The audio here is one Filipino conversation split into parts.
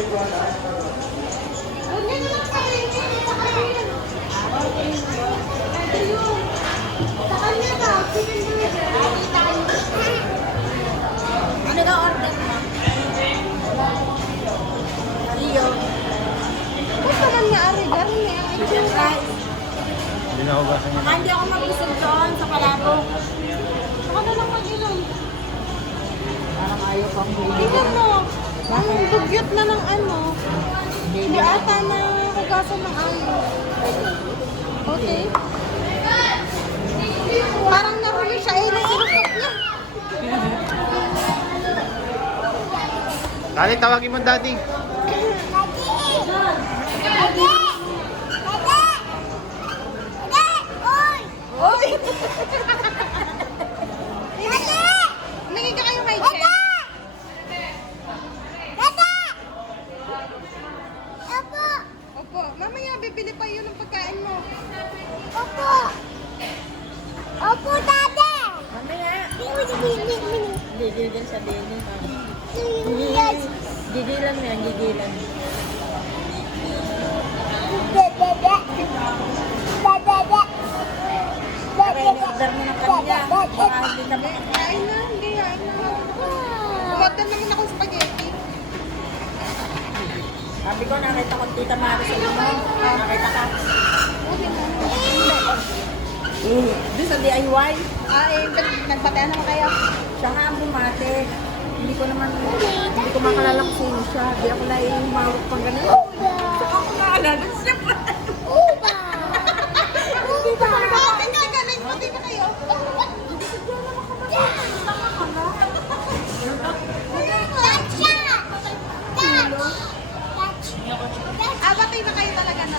Ano na order mo? Iyo. Ba't naman niya ari? Gano'n niya ang itsura. Hindi na hugasan niya. Baka hindi ako mag-usog doon sa palabo. Baka na lang mag-inom. Parang ayaw pang Tingnan mo. Ang dugyot na ng ano. Hindi ata na hugasan ng ayos. Okay. Parang nahuli siya eh. Nasinukot niya. Dali, tawagin mo ang daddy. Oy! Naging ka kayo kay Chen? Opo. Mamaya, bibili pa yun ng pagkain mo. Mamaya. Gigil sa Benny. Gigilan mo yan, gigilan. Order mo ng kanya. Baka hindi kami. Kain na, hindi kain na. Umorder naman ako spaghetti. Sabi ko, nakita ko tita Marisol mo. Nakita ka. Doon sa DIY. Nagpatean naman kayo. Siya nga ang bumate. Hindi ko makalala kung sino siya. Di ako lang umawag pang ganun. Saka ako naalala siya pa. Ate nga, galing. Pati ba kayo? Batay na kayo talaga na.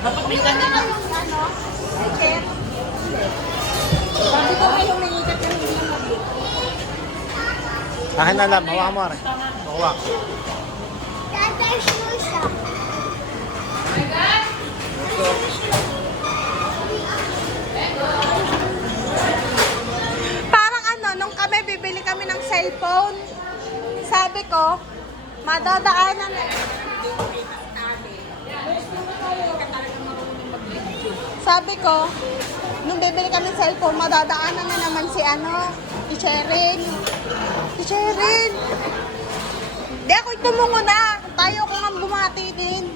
Dapat may kanya na. Chef. Sabi ko kayo may ikat yung hindi mo. Akin na lang, hawa mo rin. Hawa. Parang ano, nung kami bibili kami ng cellphone, sabi ko, madadaanan na. Sabi ko, nung bibili kami ng cellphone, madadaanan na naman si ano, si Cheryl. Si Cheryl. Di ako tumungo na. Tayo ko nga bumati din.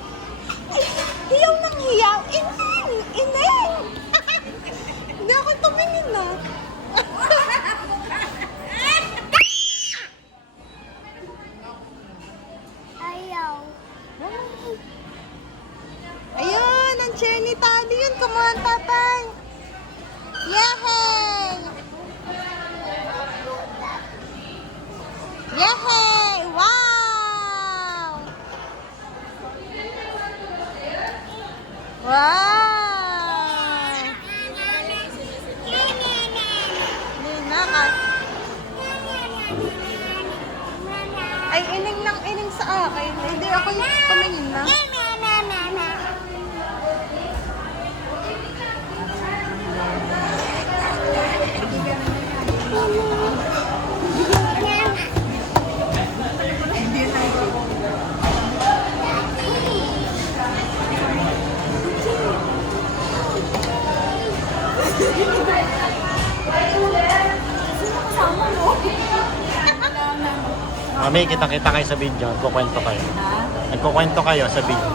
Ay, hiyaw ng hiyaw. Ineng! Ineng! Hindi ako tumingin na. Ayun, ang chair ni Tali yun. Kumuha ang tatay. Yehey! Yehey! Wow! Wow! Nina ka. Ay, ining ng ining sa akin. Hindi ako yung tumingin na. Mami, kita-kita kayo sa video. Nagkukwento kayo. Nagkukwento kayo sa video.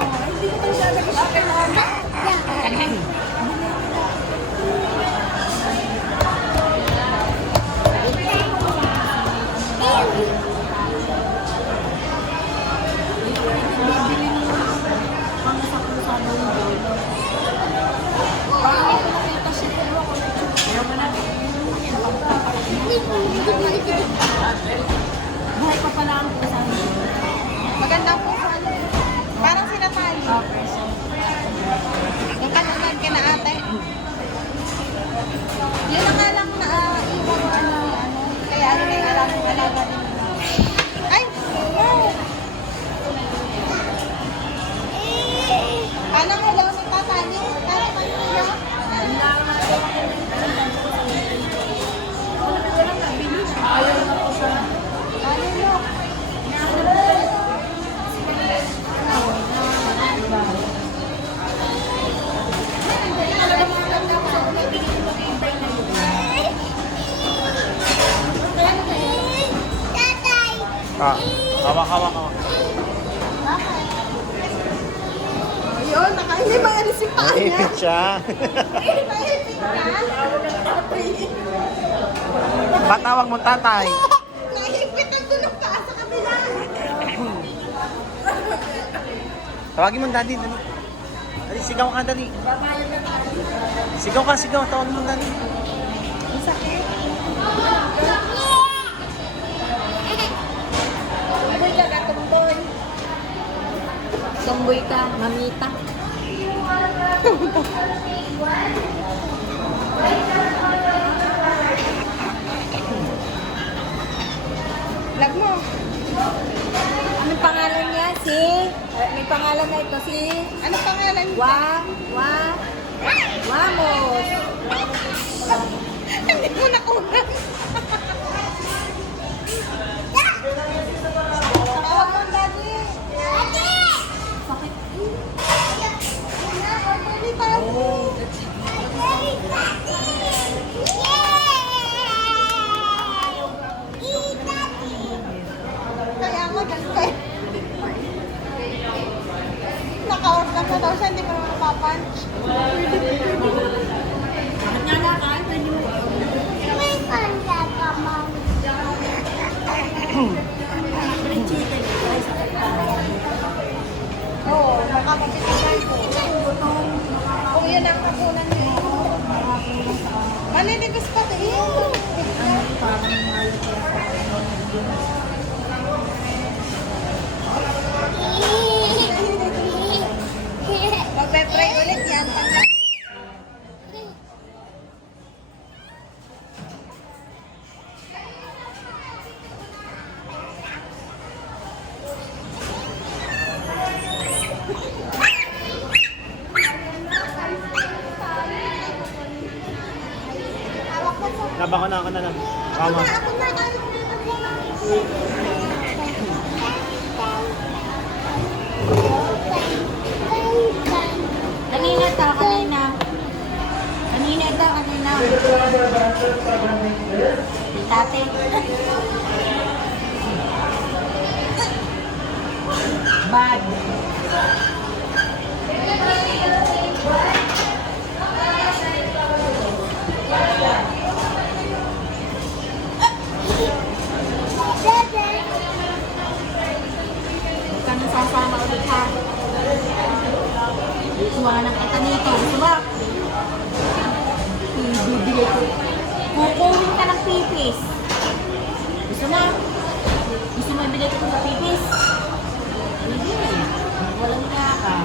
Buhay pa pala ang pusa niyo. Magandang puso. Parang sinatali. Okay, so. Yung kanunad hawak, hawak. Bakit? Ayun, hindi ba yan si paa niya? Naipit siya. Naipit ka? Ba't tawag mo tatay? Naipit ang tulog paa sa kabila. Tawagin mo daddy, dali. Dali, sigaw ka, dali. Sigaw ka, sigaw. Tawagin mo daddy. Ang sakit. Tumboy ka, tumboy. Tumboy ka, mamita. Lag mo. Anong pangalan niya? May pangalan na ito, Ano pangalan niya? Wamos. Hindi mo nakuha. Tawag mo, Daddy. Sakit. Daddy, tawag mo. Kaya mo, ganito eh. Naka-order na daw siya, hindi mo naman mapapunch. Bakit nga na, kahit na niyo. Oo, makapagpipigay ko. Kung yun ang kapunan niyo. Maninigos pa din. Magpe-pray ulit yan. Laban ko na, ako na lang. Tama. Kanina ito, kanina. Kanina ito, kanina. Tate. Bad. Huwag ka nang sasama ulit ha. Suwanan kita nito. Gusto ba? Bibigay ko. Kukunin ka ng pipis. Gusto na? Gusto mo ibigay ko sa pipis? Hindi. Walang nga ka.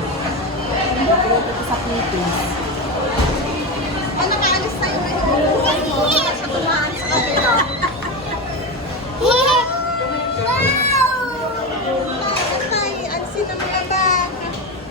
Ibigay ko sa pipis.